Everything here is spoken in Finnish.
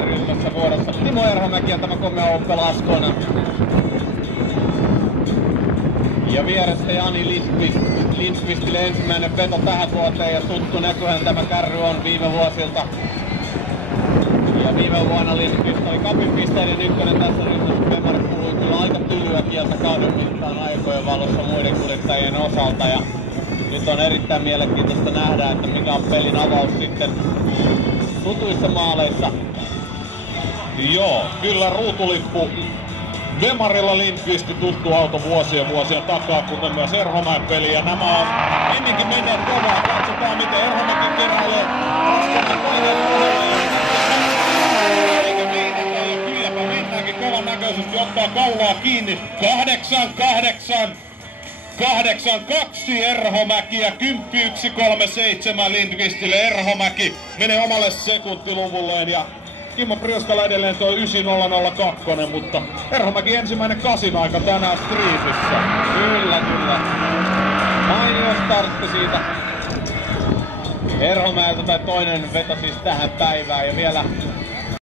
ryhmässä vuorossa Timo Erhomäki ja tämä komea Oppe Laskonen. Ja vieressä Jani Lindqvistille ensimmäinen veto tähän vuoteen ja tuttu näköhän tämä kärry on viime vuosilta. Ja viime vuonna Lindqvist oli Cupin pisteiden ykkönen tässä ryhmässä. Bemari puhui kyllä aika tylyä kieltä kauden mittaan aikojen valossa muiden kuljettajien osalta. Ja nyt on erittäin mielenkiintoista nähdä, että mikä on pelin avaus sitten tutuissa maaleissa. Joo, kyllä ruutulippu. Bemarilla Lindqvist tuttu auto vuosien takaa, kuten myös Erhomäen peli. Ja nämä on ennenkin menneet kovaa. Katsotaan miten Erhomäki keräilee. Eikä meitäkään, ja kylläpä mennäänkin kovan näköisesti ottaa kaulaa kiinni. 8-2 Erhomäki ja 10-1-3-7 Lindqvistille. Erhomäki menee omalle sekuntiluvulleen ja Kimmo Prioskala edelleen toi 9002, mutta Erhomäki ensimmäinen 8 aika tänään striitissä. Kyllä. Mainio startti siitä Erhomäeltä tai toinen veto siis tähän päivään ja vielä